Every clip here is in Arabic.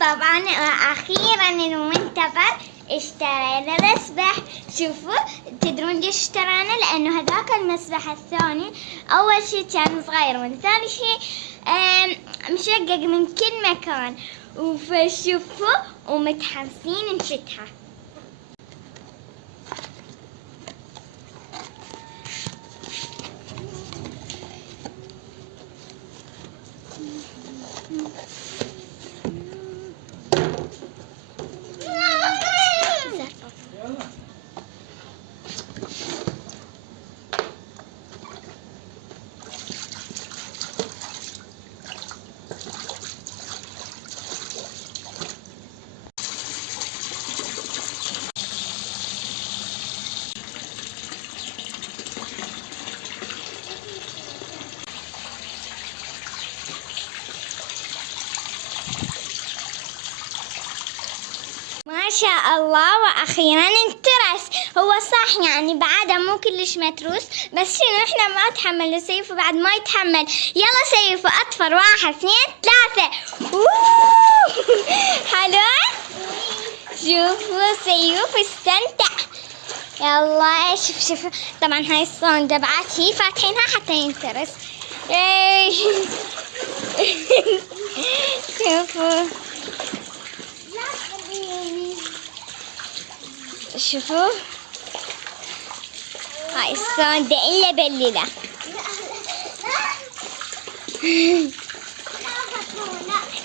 طبعا أخيرا المنتظر اشترينا مسبح. شوفوا تدرون ليش اشترينا؟ لأنه هذاك المسبح الثاني أول شيء كان صغير، وثاني شيء مشقق من كل مكان، وشوفوا ومتحمسين نفتحه. ما شاء الله، وأخيرا انترس. هو صح يعني بعده مو كلش متروس، بس شنو احنا ما تحمل سيف بعد ما يتحمل. يلا سيف أطفر، 1 2 3. حلو. شوفوا سيف استمتع. يلا شوف طبعا هاي الصون دبعات هي فاتحينها حتى ينترس. شوفوا شوفوا هاي الصندة إلا بللة.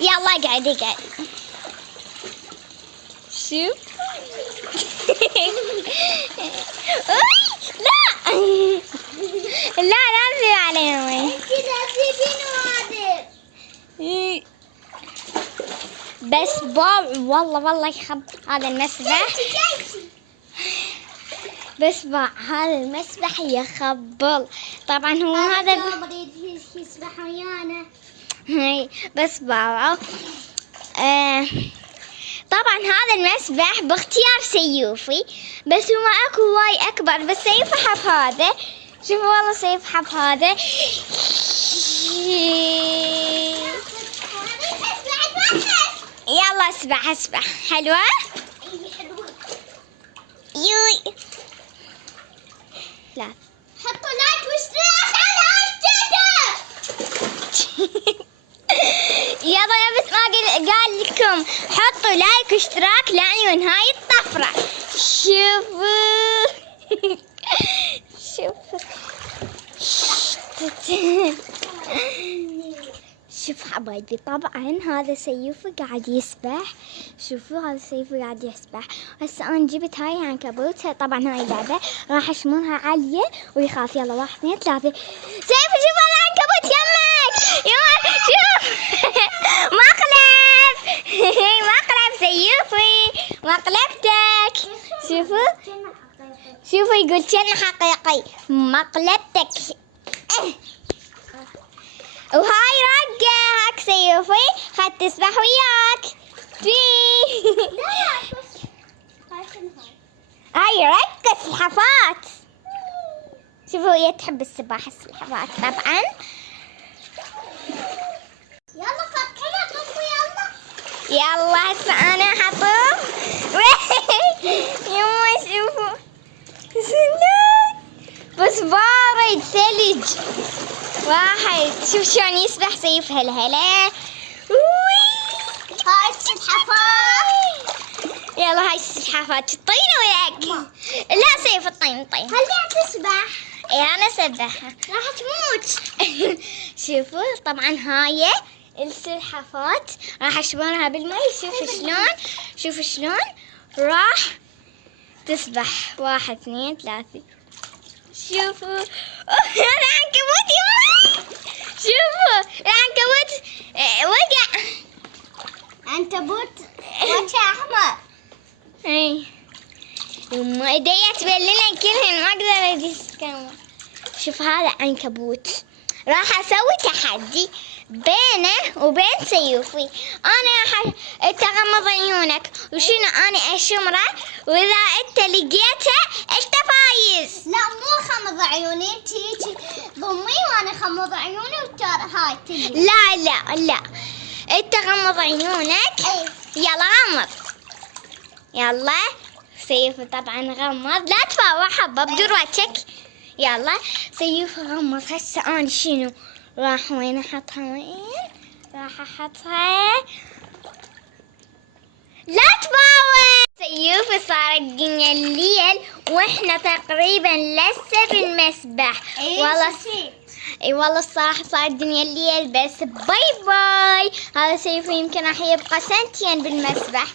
يلا اقعد شوف. لا لا تزيد عليهم. بس والله يخب هذا المسبح. بس هذا المسبح يخبل. طبعا هو هذا يسبح ويانا. هاي بس بابا طبعا هذا المسبح باختيار سيوفي، بس هو اكو واي اكبر، بس سيف حب هذا. شوفوا والله سيف حب هذا. يلا اسبح حلوة. يوي لا حطوا لايك واشتراك على الشاشة. يلا بس ما قال لكم حطوا لايك واشتراك لعيون هاي الطفرة. شوفوا شوف حبايبي، طبعا هذا سيوفي قاعد يسبح. شوفوا هذا سيوفي قاعد يسبح. هسه انا جبت هاي عنكبوت. طبعا هاي لعبة راح اشمونها عالية ويخاف. يلا 1 2 3. سيوفي شوف هذا عنكبوت يمك شوف. مقلب سيوفي، مقلبتك. شوفوا يقول كان حقيقي مقلبتك. وهاي رقة هاك سيوفي خد تسبح وياك. هاي رقة سلحفات. شوفوا هي تحب السباحة السلحفات طبعا. يلا فتحنا طفوا يلا. يلا هسه انا حطوه. يما شوفوا بس بارد ثلج. واحد شوف شلون يسبح سيف. هلا هاي السلحفاة. يلا هاي السلحفات الطينة وياك. لا سيف الطين. خليها تسبح. ايه انا سبحها راح تموت. شوفوا طبعا هاي السلحفات راح اشبرها بالماء. شوفوا شلون راح تسبح. 1 2 3. شوفوا العنكبوت يما. شوفوا العنكبوت وقع. عنكبوت وجه احمر. اي يما ايديا تبللن كلهن، ما اقدر اديس الكاميرا. شوف هذا عنكبوت. راح اسوي تحدي بينه وبين سيوفي. انا تغمض عيونك وشنو انا اشمره، واذا انت لقيته انت فايز. لا مو خمض عيوني، انت هيك ضمي وانا خمض عيوني وترى هاي تلي. لا انت غمض عيونك. اي يلا غمض. يلا سيف طبعا غمض، لا تفوح حبة بدور وجهك. يلا سيف غمض. هسه انا شنو راح وين احطها؟ وين راح احطها؟ لا تفوح. سيوف صار الدنيا الليل واحنا تقريبا لسه بالمسبح. والله اي والله الصراحة صار الدنيا الليل بس. باي باي. هذا سيف يمكن راح يبقى سنتين بالمسبح.